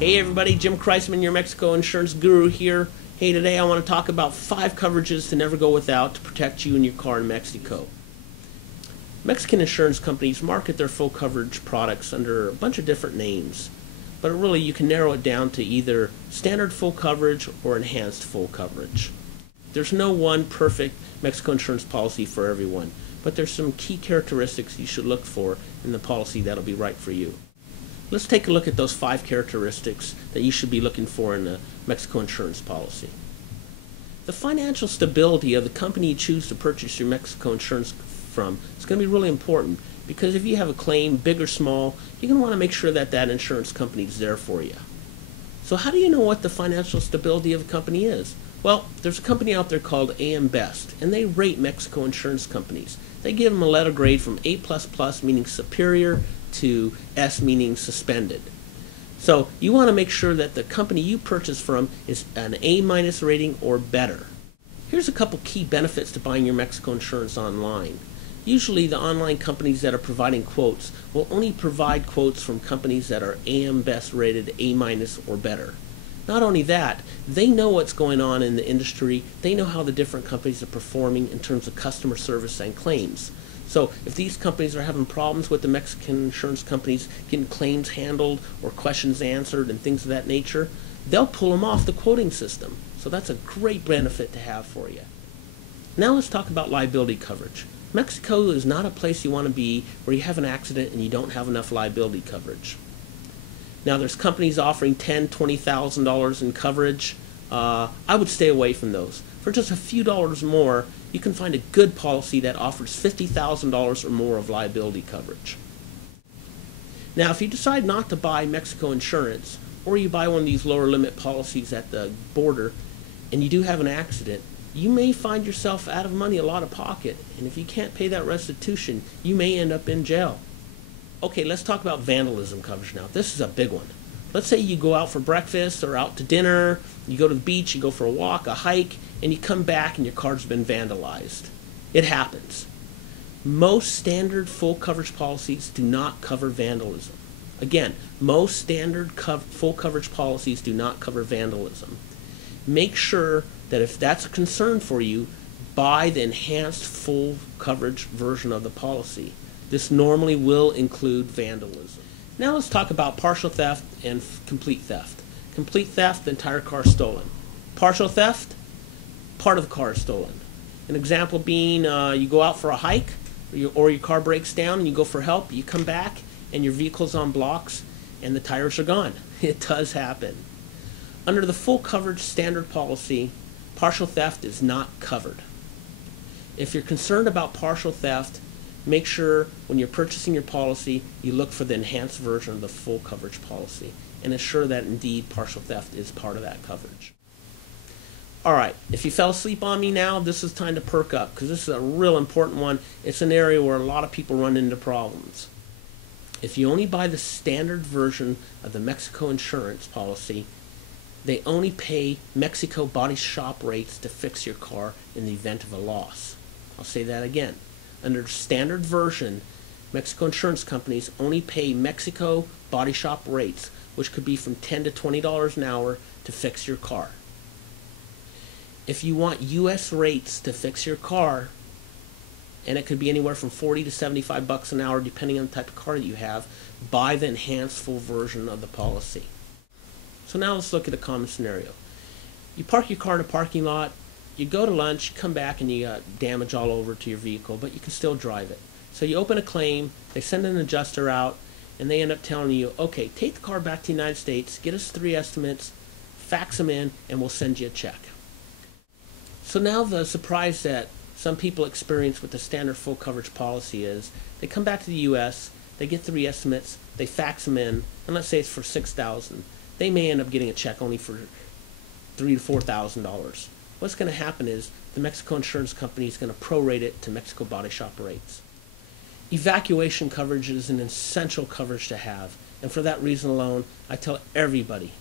Hey everybody, Jim Kreisman, your Mexico insurance guru here. Hey, today I want to talk about 5 coverages to never go without to protect you and your car in Mexico. Mexican insurance companies market their full coverage products under a bunch of different names, but really you can narrow it down to either standard full coverage or enhanced full coverage. There's no one perfect Mexico insurance policy for everyone, but there's some key characteristics you should look for in the policy that'll be right for you. Let's take a look at those 5 characteristics that you should be looking for in a Mexico insurance policy. The financial stability of the company you choose to purchase your Mexico insurance from is going to be really important, because if you have a claim, big or small, you're going to want to make sure that that insurance company is there for you. So how do you know what the financial stability of a company is? Well, there's a company out there called AM Best, and they rate Mexico insurance companies. They give them a letter grade from A++, meaning superior, to S, meaning suspended. So you want to make sure that the company you purchase from is an A- rating or better. Here's a couple key benefits to buying your Mexico insurance online. Usually the online companies that are providing quotes will only provide quotes from companies that are AM Best rated A- or better. Not only that, they know what's going on in the industry. They know how the different companies are performing in terms of customer service and claims. So if these companies are having problems with the Mexican insurance companies getting claims handled or questions answered and things of that nature, they'll pull them off the quoting system. So that's a great benefit to have for you. Now let's talk about liability coverage. Mexico is not a place you want to be where you have an accident and you don't have enough liability coverage. Now there's companies offering $10,000, $20,000 in coverage. I would stay away from those. For just a few dollars more, you can find a good policy that offers $50,000 or more of liability coverage. Now, if you decide not to buy Mexico insurance, or you buy one of these lower limit policies at the border, and you do have an accident, you may find yourself out of money, a lot of pocket, and if you can't pay that restitution, you may end up in jail. Okay, let's talk about vandalism coverage now. This is a big one. Let's say you go out for breakfast or out to dinner, you go to the beach, you go for a walk, a hike, and you come back and your car's been vandalized. It happens. Most standard full coverage policies do not cover vandalism. Again, most standard full coverage policies do not cover vandalism. Make sure that if that's a concern for you, buy the enhanced full coverage version of the policy. This normally will include vandalism. Now let's talk about partial theft and complete theft. Complete theft, the entire car stolen. Partial theft, part of the car is stolen. An example being you go out for a hike or your car breaks down and you go for help, you come back and your vehicle's on blocks and the tires are gone. It does happen. Under the full coverage standard policy, partial theft is not covered. If you're concerned about partial theft, make sure when you're purchasing your policy, you look for the enhanced version of the full coverage policy and ensure that indeed partial theft is part of that coverage. Alright, if you fell asleep on me now, this is time to perk up, because this is a real important one. It's an area where a lot of people run into problems. If you only buy the standard version of the Mexico insurance policy, they only pay Mexico body shop rates to fix your car in the event of a loss. I'll say that again. Under standard version, Mexico insurance companies only pay Mexico body shop rates, which could be from $10 to $20 an hour to fix your car. If you want U.S. rates to fix your car, and it could be anywhere from $40 to $75 an hour depending on the type of car that you have, buy the enhanced full version of the policy. So now let's look at a common scenario. You park your car in a parking lot, you go to lunch, come back and you got damage all over to your vehicle, but you can still drive it. So you open a claim, they send an adjuster out, and they end up telling you, okay, take the car back to the United States, get us 3 estimates, fax them in, and we'll send you a check. So now the surprise that some people experience with the standard full coverage policy is they come back to the U.S., they get 3 estimates, they fax them in, and let's say it's for $6,000. They may end up getting a check only for $3,000 to $4,000. What's going to happen is the Mexico insurance company is going to prorate it to Mexico body shop rates. Evacuation coverage is an essential coverage to have, and for that reason alone, I tell everybody,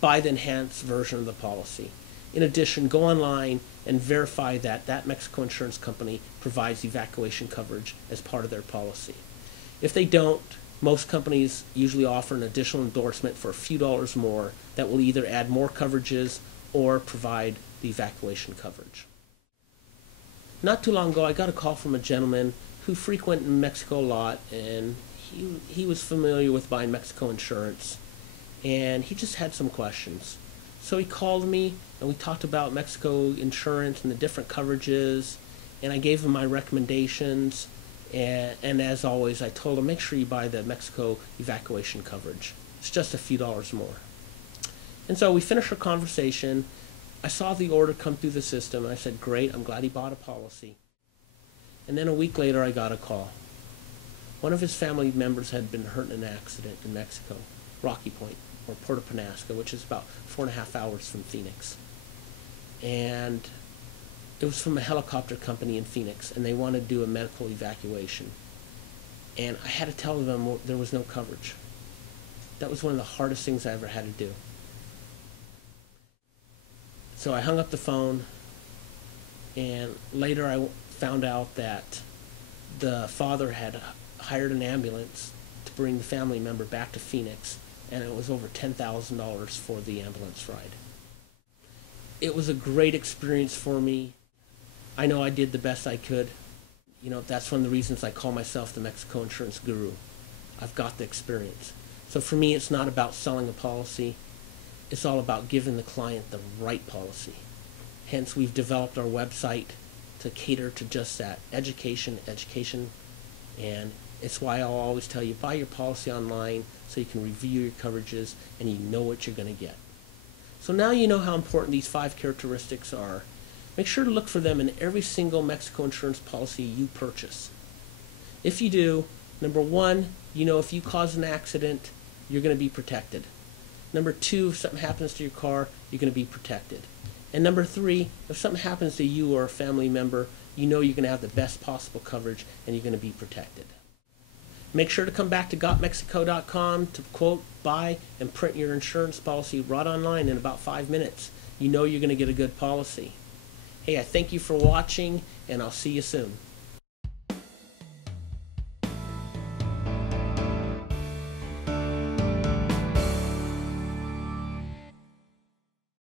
buy the enhanced version of the policy. In addition, go online and verify that that Mexico insurance company provides evacuation coverage as part of their policy. If they don't, Most companies usually offer an additional endorsement for a few dollars more that will either add more coverages or provide the evacuation coverage. Not too long ago, I got a call from a gentleman who frequented Mexico a lot, and he was familiar with buying Mexico insurance, and he just had some questions. So he called me, and we talked about Mexico insurance and the different coverages, and I gave him my recommendations, and as always, I told him, make sure you buy the Mexico evacuation coverage. It's just a few dollars more. And so we finished our conversation. I saw the order come through the system, and I said, great, I'm glad he bought a policy. And then a week later, I got a call. One of his family members had been hurt in an accident in Mexico, Rocky Point, or Puerto Penasco, which is about 4.5 hours from Phoenix. And it was from a helicopter company in Phoenix, and they wanted to do a medical evacuation. And I had to tell them there was no coverage. That was one of the hardest things I ever had to do. So I hung up the phone, and later I found out that the father had hired an ambulance to bring the family member back to Phoenix, and it was over $10,000 for the ambulance ride. It was a great experience for me. I know I did the best I could. You know, that's one of the reasons I call myself the Mexico insurance guru. I've got the experience. So for me, it's not about selling a policy. It's all about giving the client the right policy. Hence, we've developed our website to cater to just that, education, and it's why I'll always tell you, buy your policy online so you can review your coverages and you know what you're going to get. So now you know how important these 5 characteristics are. Make sure to look for them in every single Mexico insurance policy you purchase. If you do, number 1, you know if you cause an accident, you're going to be protected. Number 2, if something happens to your car, you're going to be protected. And number 3, if something happens to you or a family member, you know you're going to have the best possible coverage and you're going to be protected. Make sure to come back to GotMexico.com to quote, buy, and print your insurance policy right online in about 5 minutes. You know you're going to get a good policy. Hey, I thank you for watching, and I'll see you soon.